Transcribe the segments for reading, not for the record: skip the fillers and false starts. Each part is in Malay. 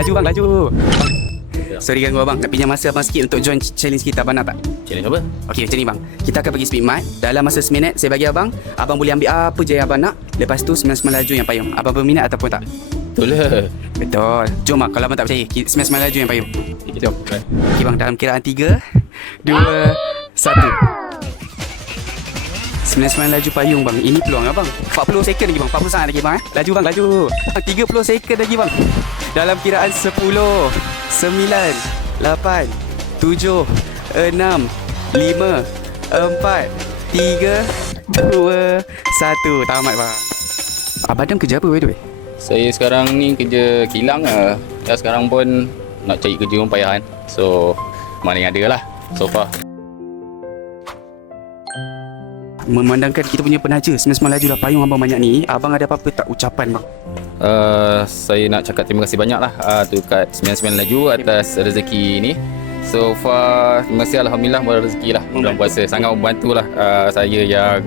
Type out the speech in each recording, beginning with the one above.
Laju bang, laju. Sorry ganggu abang, nak pinjam masa abang sikit untuk join challenge kita, abang nak tak? Challenge apa? Okey, macam ni bang. Kita akan bagi speed mic. Dalam masa seminit saya bagi abang. Abang boleh ambil apa je yang abang nak. Lepas tu 99 laju yang payung. Abang berminat ataupun tak? Betul lah. Betul. Jom bang, kalau abang tak percaya, 99 laju yang payung. Jom. Okey bang, dalam kiraan 3, 2, 1. 99 laju payung bang. Ini peluang abang. 40 second lagi bang. 40 saat lagi bang. Laju bang, laju. 30 second lagi bang. Dalam kiraan 10, 9, 8, 7, 6, 5, 4, 3, 2, 1. Tamat bang. Abang Adam kerja apa by the way? Saya sekarang ni kerja kilang lah. Dan sekarang pun nak cari kerja pun payah kan. So, mana yang ada lah so far. Memandangkan kita punya penaja 99 laju lah payung abang banyak ni, abang ada apa-apa tak ucapan bang? Saya nak cakap terima kasih banyak lah dekat 99 laju atas rezeki ni. So far, terima kasih Alhamdulillah buat rezeki lah. Bulan puasa sangat membantu lah saya yang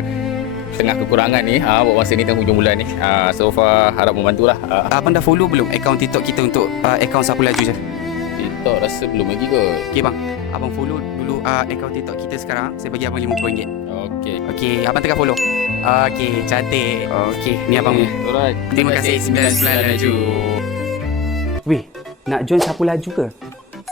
tengah kekurangan ni buat masa ni tengah hujung bulan ni. So far harap membantu lah. Abang dah follow belum akaun TikTok kita untuk akaun Sapu Laju je? TikTok rasa belum lagi kot. Okey bang, abang follow dulu akaun TikTok kita sekarang. Saya bagi abang RM50. Okey, abang tengah follow. Okey, cantik. Okey, ni abang punya. Alright. Terima kasih 99 laju. Weh, nak join Sapu Laju ke?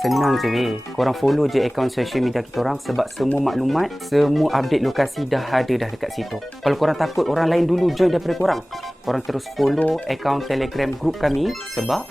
Senang je weh. Korang follow je akaun social media kita orang sebab semua maklumat, semua update lokasi dah ada dah dekat situ. Kalau korang takut orang lain dulu join daripada korang, korang terus follow akaun Telegram group kami sebab